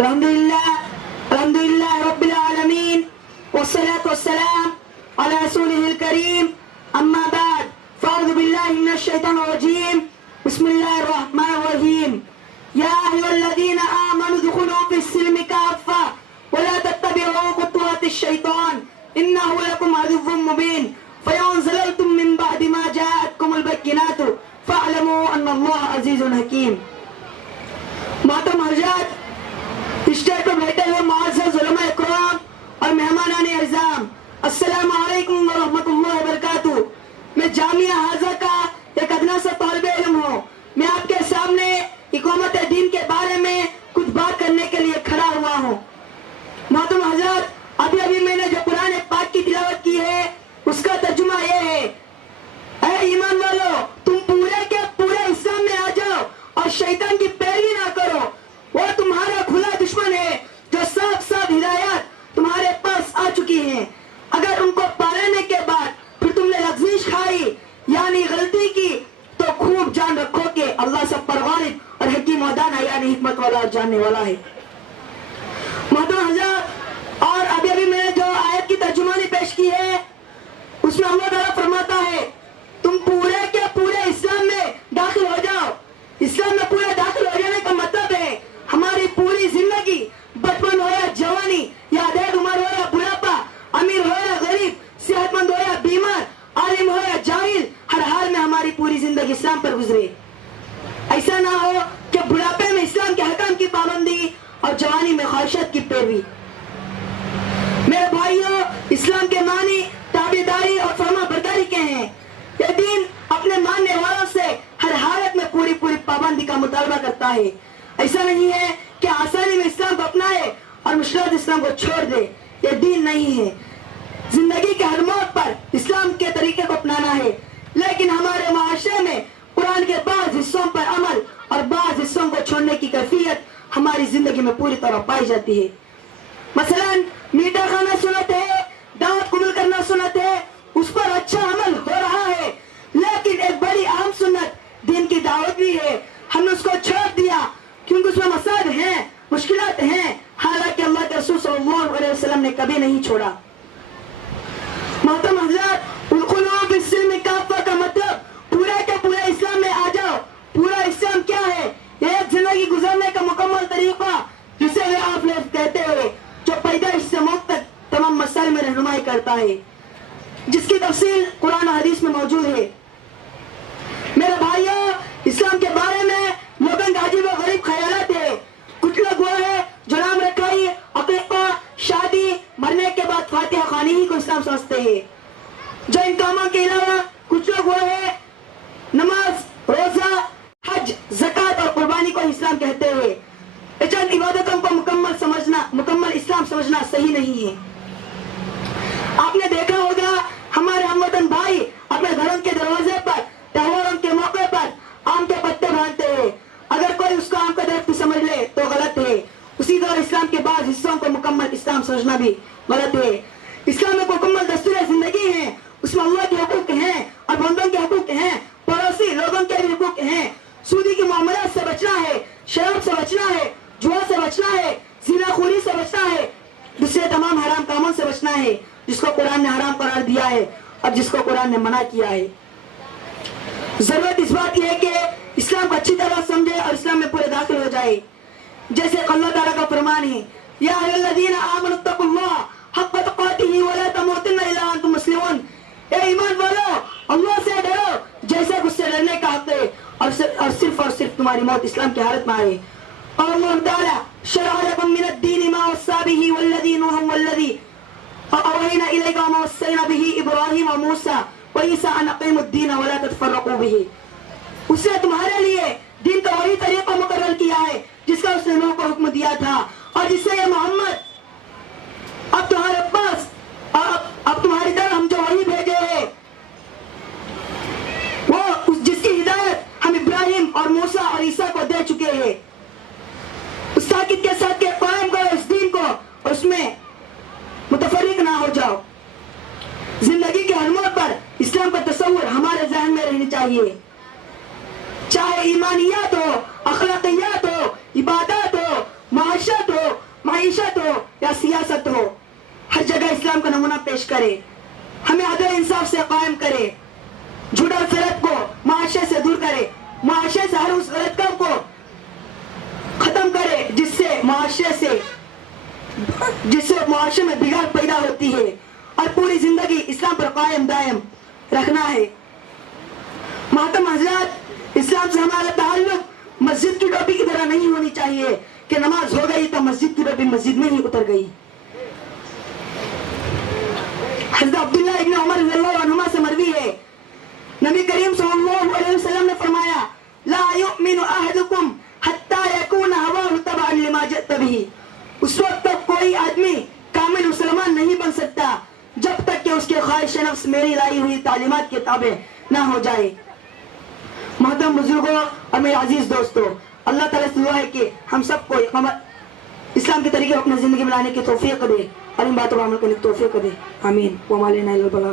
الحمد لله رب العالمين والصلاة والسلام على رسوله الكريم أما بعد فأعوذ بالله من الشيطان الرجيم بسم الله الرحمن الرحيم يا أيها الذين آمنوا ادخلوا في السلم كافة ولا تتبعوا خطوات الشيطان إنه لكم عدو مبين فإن زللتم من بعد ما جاءتكم البينات فاعلموا أن الله عزيز حكيم. محترم حضرات، اسٹیج پر بیٹھے ہوئے معزز علماء اکرام اور مہمانان اعظام، السلام علیکم ورحمۃ اللہ وبرکاتہ. میں جامعہ حاضہ کا ایک ادنا سا طالب علم ہوں. میں آپ کے سامنے اقامت دین کے بارے میں کچھ بات کرنے کے لیے کھڑا ہوا ہوں. محترم حضرات، ابھی میں نے جو قرآن پاک کی تلاوت کی ہے اس کا ترجمہ یہ ہے: اے ایمان والو، تم پورے کے پورے اسلام میں آ جاؤ اور شیطان کی پیروی نہ کرو. وہ تمہارا کھلا دشمن ہے جو صاف صاف ہدایات تمہارے پاس آ چکی ہیں. اگر ان کو پالنے کے بعد پھر تم نے لغزش کھائی یعنی غلطی کی تو خوب جان رکھو کہ اللہ سب پر غالب اور حکیم و دانا یعنی حکمت والا اور جاننے والا ہے. محترم حضرات، اور ابھی میں نے جو آیت کی ترجمانی پیش کی ہے اس میں اللہ تعالیٰ فرماتا ہے تم پورے کے پورے اسلام میں داخل ہو جاؤ. اسلام میں پورے داخل ہو جانے کا مطلب ہے ہماری پوری زندگی، بچپن ہو یا جوانی یا ادھیڑ عمر ہو یا بڑھاپا، امیر ہو یا غریب، صحت مند ہو یا بیمار، عالم ہو یا جاہل، ہر حال میں ہماری پوری زندگی اسلام پر گزرے. ایسا نہ ہو کہ بڑھاپے میں اسلام کے حکام کی پابندی اور جوانی میں خواہشات کی پیروی. میرے بھائیوں، اسلام کے معنی تابعداری اور فرما برداری کے ہیں. یہ دین اپنے ماننے والوں سے ہر حالت میں پوری پابندی کا مطالبہ کرتا ہے. ایسا نہیں ہے کہ آسانی میں اسلام کو اپنائے اور مشکلات اسلام کو چھوڑ دے. یہ دین نہیں ہے. زندگی کے ہر موڑ پر اسلام کے طریقے کو اپنانا ہے، لیکن ہمارے معاشرے میں قرآن کے بعض حصوں پر عمل اور بعض حصوں کو چھوڑنے کی کیفیت ہماری زندگی میں پوری طرح پائی جاتی ہے. مثلا میٹھا کھانا سنت ہے، دعوت قبول کرنا سنت ہے، اس پر اچھا عمل ہو رہا ہے، لیکن ایک بڑی اہم سنت دین کی دعوت بھی ہے. ہم نے اس کو چھوڑ دیا کیونکہ اس میں مسائل ہیں، مشکلات ہیں، حالانکہ اللہ کے رسول صلی اللہ علیہ وسلم نے کبھی نہیں چھوڑا. محترم حضرات، ادخلوا فی السلم کافہ کا مطلب پورے کے پورے اسلام میں آ جاؤ. پورا اسلام کیا ہے؟ یہ ایک زندگی گزرنے کا مکمل طریقہ جسے آپ لوگ کہتے ہیں جو پیدائش سے موت تک تمام مسائل میں رہنمائی کرتا ہے، جس کی تفصیل قرآن و حدیث میں موجود ہے. میرے بھائیوں، اسلام کے بارے میں لوگوں کا عجیب و غریب خیالات ہے. کچھ لوگ وہ ہے جو نام رکھائی، عقیقہ، شادی، مرنے کے بعد فاتحہ خوانی ہی کو اسلام سمجھتے ہیں. جو ان کاموں کے علاوہ کچھ لوگ وہ ہے نماز، روزہ، حج، زکوٰۃ اور قربانی کو اسلام کہتے ہیں. چند عبادتوں کو مکمل اسلام سمجھنا صحیح نہیں ہے. آپ نے دیکھا ہوگا ہمارے ہم وطن بھائی اپنے گھروں کے دروازے پر تہواروں کے موقع پر آم کے پتے باندھتے ہیں. اگر کوئی اس کو آم کا درخت سمجھ لے تو غلط ہے. اسی طرح اسلام کے بعض حصوں کو مکمل اسلام سمجھنا بھی غلط ہے. اسلام میں مکمل دستور زندگی ہے. اس میں اللہ کے حقوق ہیں اور بندوں کے حقوق ہیں، پڑوسی لوگوں کے بھی حقوق ہیں. سودی کی معاملات سے بچنا ہے، شراب سے بچنا ہے، جوا سے بچنا ہے، زنا خوری سے بچنا ہے، دوسرے تمام حرام کاموں سے بچنا ہے جس کو قرآن نے حرام قرار دیا ہے اور جس کو قرآن نے منع کیا ہے. ضرورت اس بات کی ہے کہ اسلام کو اچھی طرح سمجھے اور اسلام میں پورے داخل ہو جائے. جیسے اللہ تعالیٰ کا فرمان ہے یا ایھا الذین آمنوا اتقوا اللہ حق تقاتہ ولا تموتن الا وانتم مسلمون. اے ایمان والو، اللہ سے ڈرو جیسے اس سے ڈرنے کا حق ہے اور صرف تمہاری موت اسلام کی حالت میں آئے. اور اللہ تعالیٰ شرع لکم من الدین ما وصی بہ والذی نوح والذی اوحینا الیک وما وصینا بہ ابراہیم وموسیٰ وعیسیٰ ان اقیموا الدین ولا تتفرقوا بہ. اس نے تمہارے لیے دین کا وہی طریقہ مقرر کیا ہے جس کا اس نے نوح کو حکم دیا تھا اور جس سے یہ محمد اب تمہارے پاس اب تمہاری طرف ہم جو وہی بھیجے ہیں وہ جس کی ہدایت ہم ابراہیم اور موسیٰ اور عیسیٰ کو دے چکے ہیں. اس تاکید کے ساتھ کہ قائم کرو اس دین کو اور اس میں متفرق نہ ہو جاؤ. زندگی کے ہر موڑ پر اسلام کا تصور ہمارے ذہن میں رہنی چاہیے، چاہے ایمانیات ہو، اخلاقیات ہو، عبادات ہو، معاشرت ہو، نمونہ پیش کرے، ہمیں عدل انصاف سے قائم کرے، جھوٹ اور فرق کو معاشرے سے دور کرے، معاشرے سے ہر اس غلط کام کو ختم کرے جس سے معاشرے میں بگاڑ پیدا ہوتی ہے، اور پوری زندگی اسلام پر قائم دائم رکھنا ہے۔ محترم حضرات، اسلام سے ہمارا تعلق مسجد کی ٹوپی کی طرح نہیں ہونی چاہیے کہ نماز ہو گئی تو مسجد کی ٹوپی مسجد میں ہی اتر گئی۔ حضرت عبداللہ ابن عمر رضی اللہ عنہما سے مروی ہے، نبی کریم صلی اللہ علیہ وسلم نے فرمایا لا یؤمن احدکم حتی یکون ہواہ تبعا لما جئت بہ، اس وقت تک کوئی آدمی کامل مسلمان نہیں بن سکتا جب تک کہ اس کے خواہش نفس میری لائی ہوئی تعلیمات کے تابع نہ ہو جائے۔ محترم بزرگوں اور میرے عزیز دوستو، اللہ تعالیٰ سے دعا ہے کہ ہم سب کو اسلام کے طریقے اپنے زندگی میں لانے کی توفیق دے اور ان باتوں پر عمل کرنے کی توفیق دے، آمین۔ وما علینا الا البلاغ۔